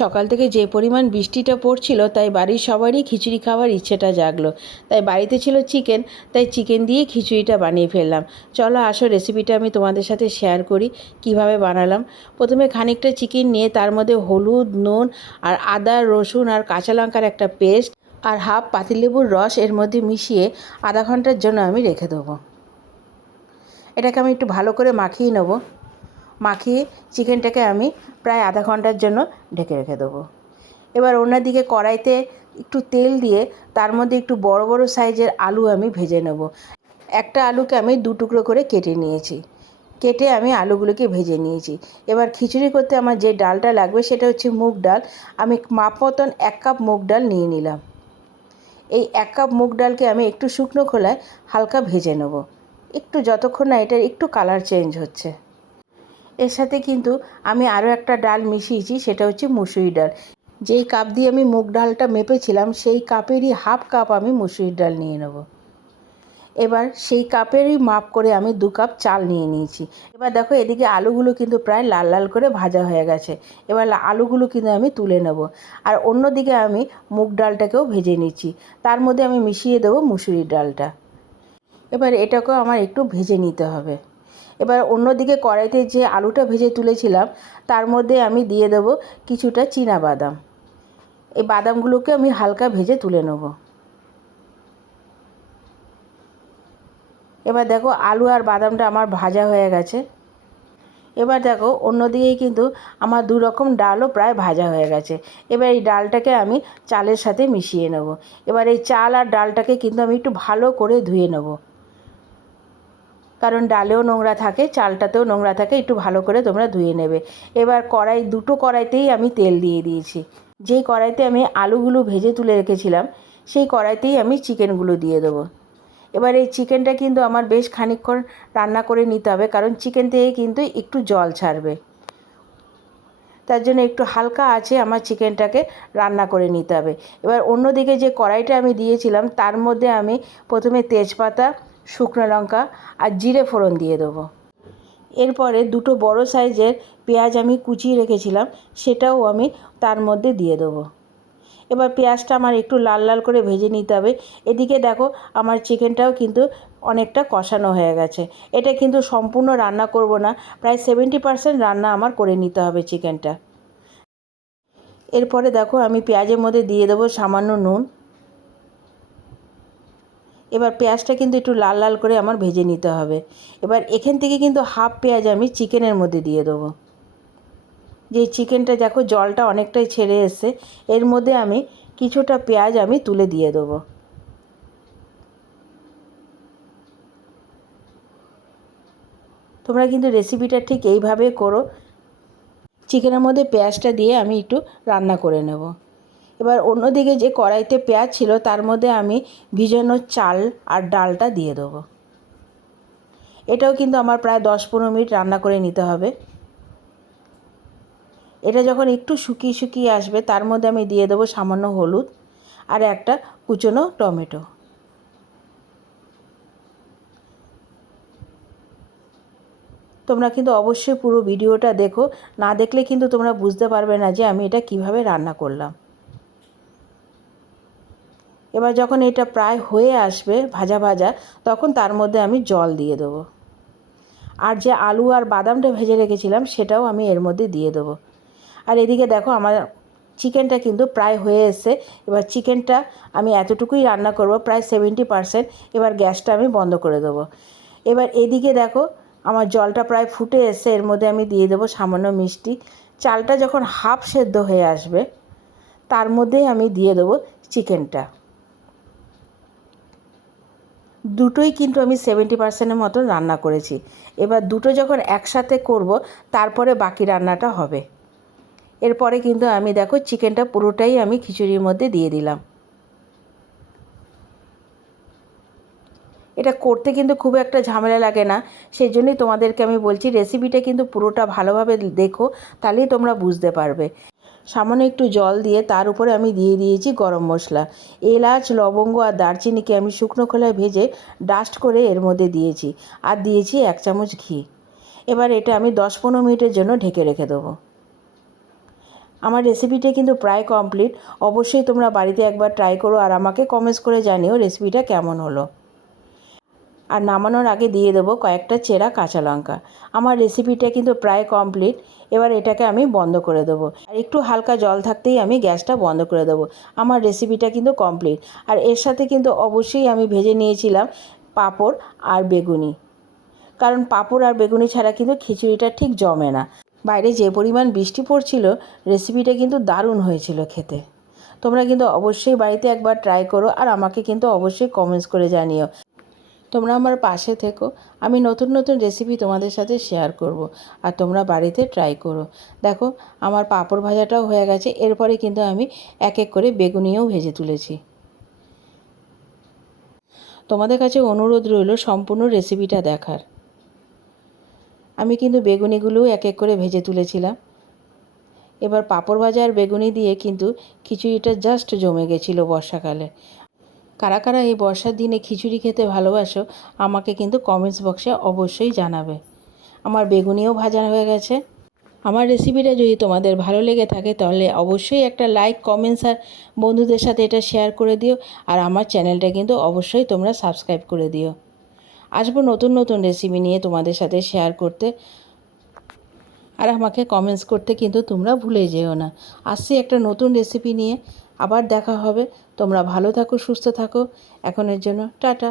সকাল থেকে যে পরিমাণ বৃষ্টিটা পড়ছিল তাই বাড়ির সবারই খিচুড়ি খাওয়ার ইচ্ছেটা জাগলো। তাই বাড়িতে ছিল চিকেন, তাই চিকেন দিয়ে খিচুড়িটা বানিয়ে ফেললাম। চলো আসো রেসিপিটা আমি তোমাদের সাথে শেয়ার করি কিভাবে বানালাম। প্রথমে খানিকটা চিকেন নিয়ে তার মধ্যে হলুদ, নুন আর আদা, রসুন আর কাঁচা লঙ্কার একটা পেস্ট আর হাফ পাতিলেবুর রস এর মধ্যে মিশিয়ে আধা ঘন্টার জন্য আমি রেখে দেবো। এটাকে আমি একটু ভালো করে মাখিয়ে নেব। মাখিয়ে চিকেনটাকে আমি প্রায় আধা ঘন্টার জন্য ঢেকে রেখে দেবো। এবার অন্যদিকে কড়াইতে একটু তেল দিয়ে তার মধ্যে একটু বড় বড় সাইজের আলু আমি ভেজে নেব। একটা আলুকে আমি দু টুকরো করে কেটে নিয়েছি। কেটে আমি আলুগুলোকে ভেজে নিয়েছি। এবার খিচুড়ি করতে আমার যে ডালটা লাগবে সেটা হচ্ছে মুগ ডাল। আমি মাপ মতন 1 কাপ মুগ ডাল নিয়ে নিলাম। এই 1 কাপ মুগ ডালকে আমি একটু শুকনো খোলায় হালকা ভেজে নেব, একটু যতক্ষণ না এটার একটু কালার চেঞ্জ হচ্ছে। এর সাথে কিন্তু আমি আরও একটা ডাল মিশিয়েছি, সেটা হচ্ছে মুসুরি ডাল। যেই কাপ দিয়ে আমি মুগ ডালটা মেপেছিলাম সেই কাপেরই হাফ কাপ আমি মুসুরির ডাল নিয়ে নেব। এবার সেই কাপেরই মাপ করে আমি 2 কাপ চাল নিয়ে নিয়েছি। এবার দেখো এদিকে আলুগুলো কিন্তু প্রায় লাল লাল করে ভাজা হয়ে গেছে। এবার আলুগুলো কিন্তু আমি তুলে নেব। আর অন্যদিকে আমি মুগ ডালটাকেও ভেজে নিচ্ছি। তার মধ্যে আমি মিশিয়ে দেবো মুসুরির ডালটা। এবার এটাকেও আমার একটু ভেজে নিতে হবে। এবার অন্যদিকে কড়াইতে যে আলুটা ভেজে তুলেছিলাম তার মধ্যে আমি দিয়ে দেবো কিছুটা চীনা বাদাম। এই বাদামগুলোকে আমি হালকা ভেজে তুলে নেব। এবার দেখো আলু আর বাদামটা আমার ভাজা হয়ে গেছে। এবার দেখো অন্যদিকেই কিন্তু আমার 2 রকম ডালও প্রায় ভাজা হয়ে গেছে। এবার এই ডালটাকে আমি চালের সাথে মিশিয়ে নেব। এবার এই চাল আর ডালটাকে কিন্তু আমি একটু ভালো করে ধুয়ে নেব, কারণ ডালেও নোংরা থাকে, চালটাতেও নোংরা থাকে। একটু ভালো করে তোমরা ধুয়ে নেবে। এবার দুটো কড়াইতেই আমি তেল দিয়ে দিয়েছি। যেই কড়াইতে আমি আলুগুলো ভেজে তুলে রেখেছিলাম সেই কড়াইতেই আমি চিকেনগুলো দিয়ে দেবো। এবার এই চিকেনটা কিন্তু আমার বেশ খানিকক্ষণ রান্না করে নিতে হবে, কারণ চিকেন থেকে কিন্তু একটু জল ছাড়বে। তার জন্য একটু হালকা আঁচে আমার চিকেনটাকে রান্না করে নিতে হবে। এবার অন্যদিকে যে কড়াইটা আমি দিয়েছিলাম তার মধ্যে আমি প্রথমে তেজপাতা, শুকনো লঙ্কা আর জিরে ফোড়ন দিয়ে দেবো। এরপরে 2টো বড় সাইজের পেঁয়াজ আমি কুচিয়ে রেখেছিলাম সেটাও আমি তার মধ্যে দিয়ে দেবো। এবার পেঁয়াজটা আমার একটু লাল লাল করে ভেজে নিতে হবে। এদিকে দেখো আমার চিকেনটাও কিন্তু অনেকটা কষানো হয়ে গেছে। এটা কিন্তু সম্পূর্ণ রান্না করব না, প্রায় 70% রান্না আমার করে নিতে হবে চিকেনটা। এরপরে দেখো আমি পেঁয়াজের মধ্যে দিয়ে দেবো সামান্য নুন। এবার পেঁয়াজটা কিন্তু একটু লাল লাল করে আমার ভেজে নিতে হবে। এবার এখান থেকে কিন্তু হাফ পেঁয়াজ আমি চিকেনের মধ্যে দিয়ে দেবো। যে চিকেনটা দেখো জলটা অনেকটাই ছেড়ে এসছে, এর মধ্যে আমি কিছুটা পেঁয়াজ আমি তুলে দিয়ে দেবো। তোমরা কিন্তু রেসিপিটা ঠিক এইভাবে করো। চিকেনের মধ্যে পেঁয়াজটা দিয়ে আমি একটু রান্না করে নেব। এবার অন্যদিকে যে কড়াইতে পেঁয়াজ ছিল তার মধ্যে আমি ভিজানো চাল আর ডালটা দিয়ে দেবো। এটাও কিন্তু আমার প্রায় 10-15 মিনিট রান্না করে নিতে হবে। এটা যখন একটু শুকিয়ে শুকিয়ে আসবে তার মধ্যে আমি দিয়ে দেবো সামান্য হলুদ আর একটা কুচনো টমেটো। তোমরা কিন্তু অবশ্যই পুরো ভিডিওটা দেখো, না দেখলে কিন্তু তোমরা বুঝতে পারবে না যে আমি এটা কিভাবে রান্না করলাম। এবার যখন এটা প্রায় হয়ে আসবে ভাজা ভাজা, তখন তার মধ্যে আমি জল দিয়ে দেবো। আর যে আলু আর বাদামটা ভেজে রেখেছিলাম সেটাও আমি এর মধ্যে দিয়ে দেবো। আর এদিকে দেখো আমার চিকেনটা কিন্তু প্রায় হয়ে এসছে। এবার চিকেনটা আমি এতটুকুই রান্না করব, প্রায় 70%। এবার গ্যাসটা আমি বন্ধ করে দেবো। এবার এদিকে দেখো আমার জলটা প্রায় ফুটে এসছে, এর মধ্যে আমি দিয়ে দেবো সামান্য মিষ্টি। চালটা যখন হাফ সেদ্ধ হয়ে আসবে তার মধ্যেই আমি দিয়ে দেবো চিকেনটা। দুটোই কিন্তু আমি 70%-এর মতন রান্না করেছি। এবার দুটো যখন একসাথে করব তারপরে বাকি রান্নাটা হবে। এরপরে কিন্তু আমি দেখো চিকেনটা পুরোটাই আমি খিচুড়ির মধ্যে দিয়ে দিলাম। এটা করতে কিন্তু খুব একটা ঝামেলা লাগে না, সেই জন্যই তোমাদেরকে আমি বলছি রেসিপিটা কিন্তু পুরোটা ভালোভাবে দেখো, তাহলেই তোমরা বুঝতে পারবে। সামান্য একটু জল দিয়ে তার উপরে আমি দিয়ে দিয়েছি গরম মশলা। এলাচ, লবঙ্গ আর দারচিনিকে আমি শুকনো খোলায় ভেজে ডাস্ট করে এর মধ্যে দিয়েছি, আর দিয়েছি 1 চামচ ঘি। এবার এটা আমি 10-15 মিনিটের জন্য ঢেকে রেখে দেবো। আমার রেসিপিটা কিন্তু প্রায় কমপ্লিট। অবশ্যই তোমরা বাড়িতে একবার ট্রাই করো আর আমাকে কমেন্টস করে জানিও রেসিপিটা কেমন হলো। আর নামানোর আগে দিয়ে দেবো কয়েকটা চেরা কাঁচা লঙ্কা। আমার রেসিপিটা কিন্তু প্রায় কমপ্লিট। এবার এটাকে আমি বন্ধ করে দেবো, আর একটু হালকা জল থাকতেই আমি গ্যাসটা বন্ধ করে দেবো। আমার রেসিপিটা কিন্তু কমপ্লিট। আর এর সাথে কিন্তু অবশ্যই আমি ভেজে নিয়েছিলাম পাঁপড় আর বেগুনি, কারণ পাঁপড় আর বেগুনি ছাড়া কিন্তু খিচুড়িটা ঠিক জমে না। বাইরে যে পরিমাণ বৃষ্টি পড়ছিল, রেসিপিটা কিন্তু দারুণ হয়েছিল খেতে। তোমরা কিন্তু অবশ্যই বাড়িতে একবার ট্রাই করো আর আমাকে কিন্তু অবশ্যই কমেন্টস করে জানিও। তোমরা আমার পাশে থেকো, আমি নতুন নতুন রেসিপি তোমাদের সাথে শেয়ার করব, আর তোমরা বাড়িতে ট্রাই করো। দেখো আমার পাঁপড় ভাজাটাও হয়ে গেছে। এরপরে কিন্তু আমি এক এক করে বেগুনিও ভেজে তুলেছি। তোমাদের কাছে অনুরোধ রইল সম্পূর্ণ রেসিপিটা দেখার। আমি কিন্তু বেগুনিগুলোও এক এক করে ভেজে তুলেছিলাম। এবার পাঁপড় ভাজা আর বেগুনি দিয়ে কিন্তু খিচুড়িটা জাস্ট জমে গেছিলো বর্ষাকালে। কারা কারা এই বর্ষার দিনে খিচুড়ি খেতে ভালোবাসো আমাকে কিন্তু কমেন্টস বক্সে অবশ্যই জানাবে। আমার বেগুনিও ভাজা হয়ে গেছে। আমার রেসিপিটা যদি তোমাদের ভালো লেগে থাকে তাহলে অবশ্যই একটা লাইক, কমেন্টস আর বন্ধুদের সাথে এটা শেয়ার করে দিও। আর আমার চ্যানেলটা কিন্তু অবশ্যই তোমরা সাবস্ক্রাইব করে দিও। আসবো নতুন নতুন রেসিপি নিয়ে তোমাদের সাথে শেয়ার করতে। আর আমাকে কমেন্টস করতে কিন্তু তোমরা ভুলে যেও না। আসছি একটা নতুন রেসিপি নিয়ে, আবার দেখা হবে। তোমরা ভালো থাকো, সুস্থ থাকো। এখনের জন্য টাটা।